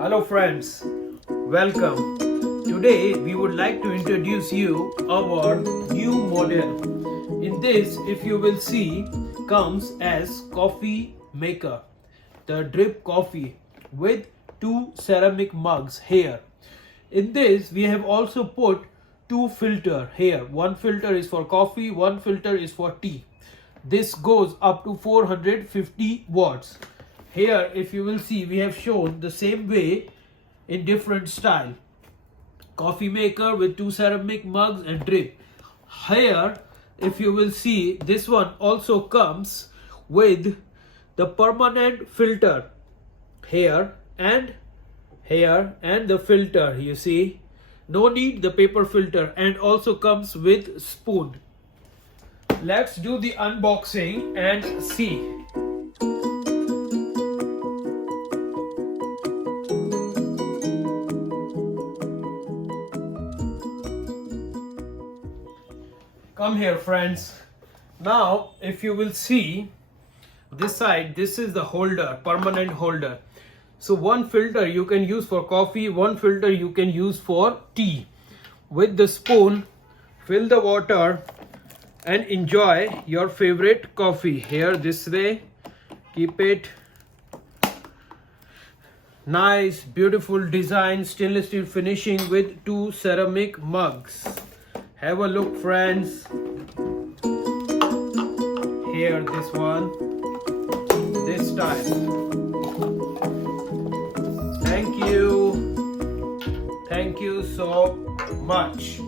Hello friends, welcome. Today we would like to introduce you our new model. In this, if you will see, comes as coffee maker, the drip coffee with two ceramic mugs here. In this we have also put two filter here. One filter is for coffee, one filter is for tea. This goes up to 450 watts. Here, if you will see, we have shown the same way in different style. Coffee maker with two ceramic mugs and drip. Here, if you will see, this one also comes with the permanent filter here and here, and the filter, you see. No need the paper filter, and also comes with spoon. Let's do the unboxing and see. Come here friends. Now if you will see this side, this is the holder, permanent holder. So one filter you can use for coffee, one filter you can use for tea. With the spoon, fill the water and enjoy your favorite coffee. Here this way, keep it. Nice, beautiful design, stainless steel finishing with two ceramic mugs. Have a look friends. Here this one, this time. Thank you so much.